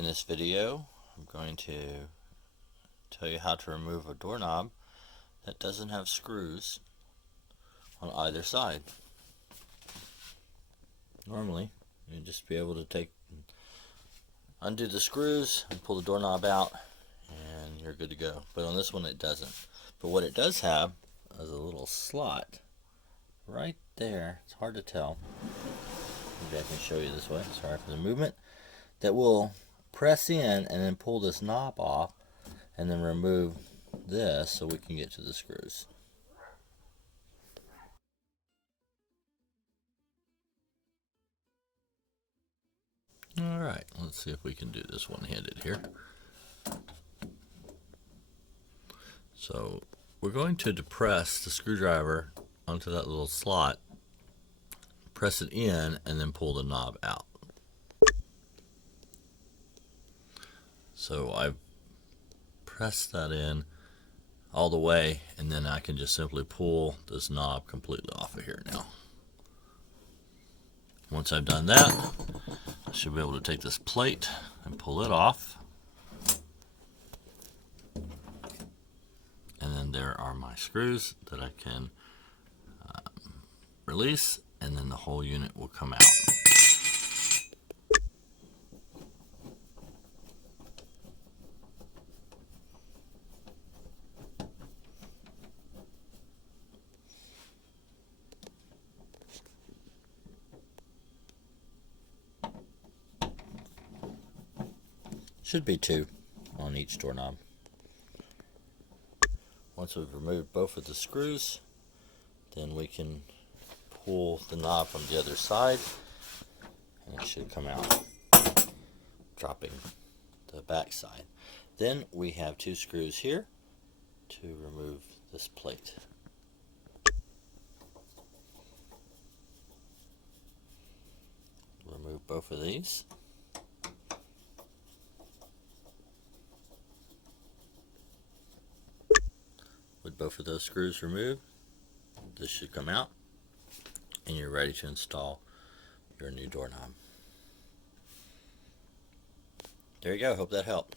In this video, I'm going to tell you how to remove a doorknob that doesn't have screws on either side. Normally, you'd just be able to undo the screws and pull the doorknob out and you're good to go. But on this one it doesn't. But what it does have is a little slot right there. It's hard to tell. Maybe I can show you this way. Sorry for the movement. That will press in and then pull this knob off and then remove this so we can get to the screws. Alright, let's see if we can do this one-handed here. So we're going to depress the screwdriver onto that little slot, press it in, and then pull the knob out. So I've pressed that in all the way, and then I can just simply pull this knob completely off of here now. Once I've done that, I should be able to take this plate and pull it off. And then there are my screws that I can release, and then the whole unit will come out. Should be 2 on each doorknob. Once we've removed both of the screws, then we can pull the knob from the other side and it should come out, dropping the back side. Then we have 2 screws here to remove this plate. Remove both of these. With both of those screws removed, this should come out and you're ready to install your new doorknob. There you go. Hope that helped.